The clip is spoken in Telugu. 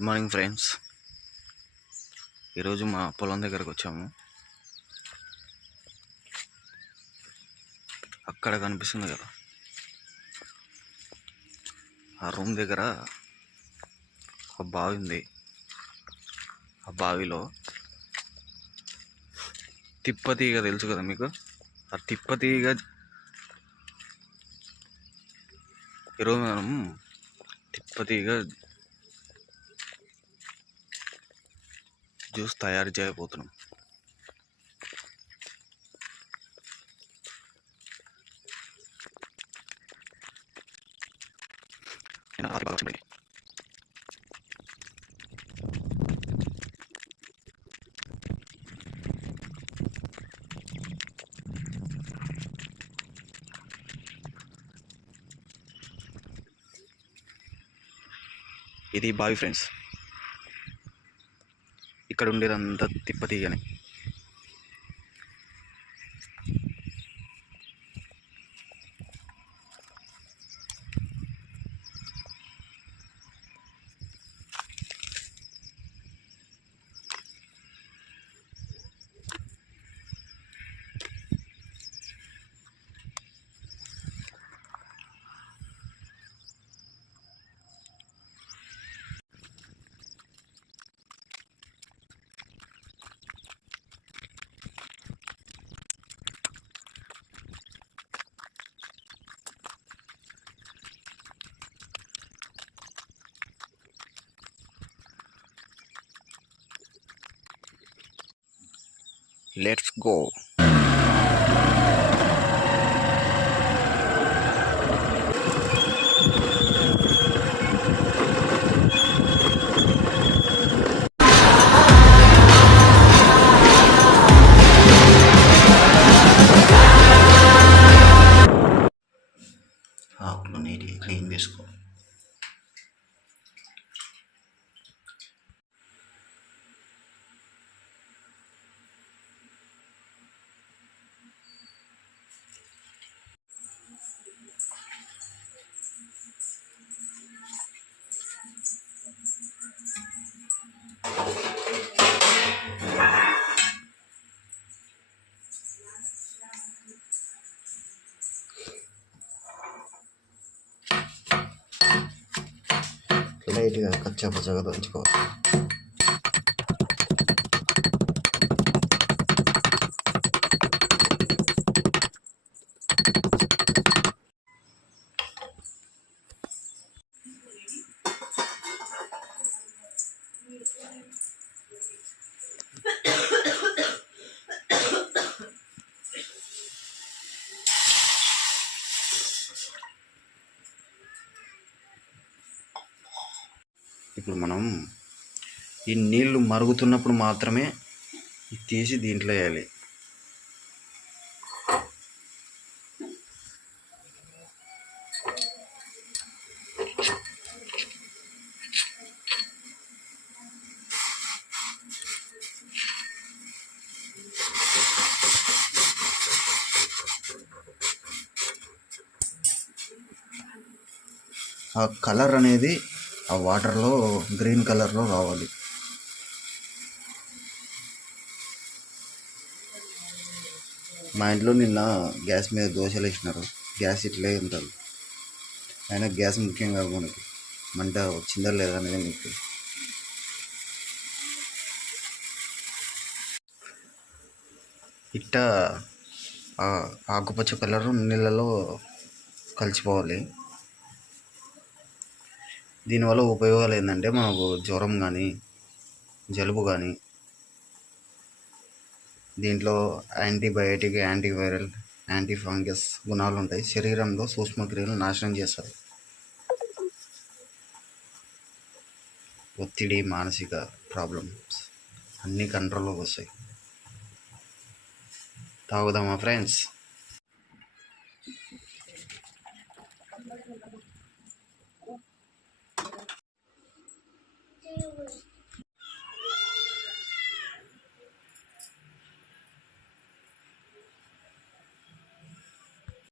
గుడ్ మార్నింగ్ ఫ్రెండ్స్ ఈరోజు మా పొలం దగ్గరకు వచ్చాము. అక్కడ కనిపిస్తుంది కదా. ఆ రూమ్ దగ్గర ఒక బావి ఉంది. ఆ బావిలో తిప్పతీగ తెలుసు కదా మీకు? ఆ తిప్పతీగ ఈరోజు మనం తిప్పతీగ జ్యూస్ తయారు చేయబోతున్నాం. ఇది బావి ఫ్రెండ్స్ ఇక్కడ ఉండేదంతా తిప్పతీయని let's go. 타일이랑 같이 한번 작아도 얹을 것 같아요. ఇప్పుడు మనం ఈ నీళ్ళు మరుగుతున్నప్పుడు మాత్రమే ఇది తీసి దీంట్లో వేయాలి. ఆ కలర్ అనేది ఆ వాటర్లో గ్రీన్ కలర్లో రావాలి. మా ఇంట్లో నిన్న గ్యాస్ మీద దోశలు వేసినారు. గ్యాస్ ఇట్లే ఉంటారు అయినా గ్యాస్ ముఖ్యం కాదు మనకి మంట వచ్చిందా లేదా అనేది మీకు ఇట్ట ఆ ఆకుపచ్చ కలర్ నీళ్ళలో కలిసిపోవాలి. దీనివల్ల ఉపయోగాలు ఏంటంటే మనకు జ్వరం కానీ జలుబు కానీ దీంట్లో యాంటీబయాటిక్ యాంటీవైరల్ యాంటీ ఫంగస్ గుణాలు ఉంటాయి శరీరంలో సూక్ష్మక్రియలు నాశనం చేస్తాయి. ఒత్తిడి మానసిక ప్రాబ్లమ్స్ అన్నీ కంట్రోల్లోకి వస్తాయి. తాగుదామా ఫ్రెండ్స్?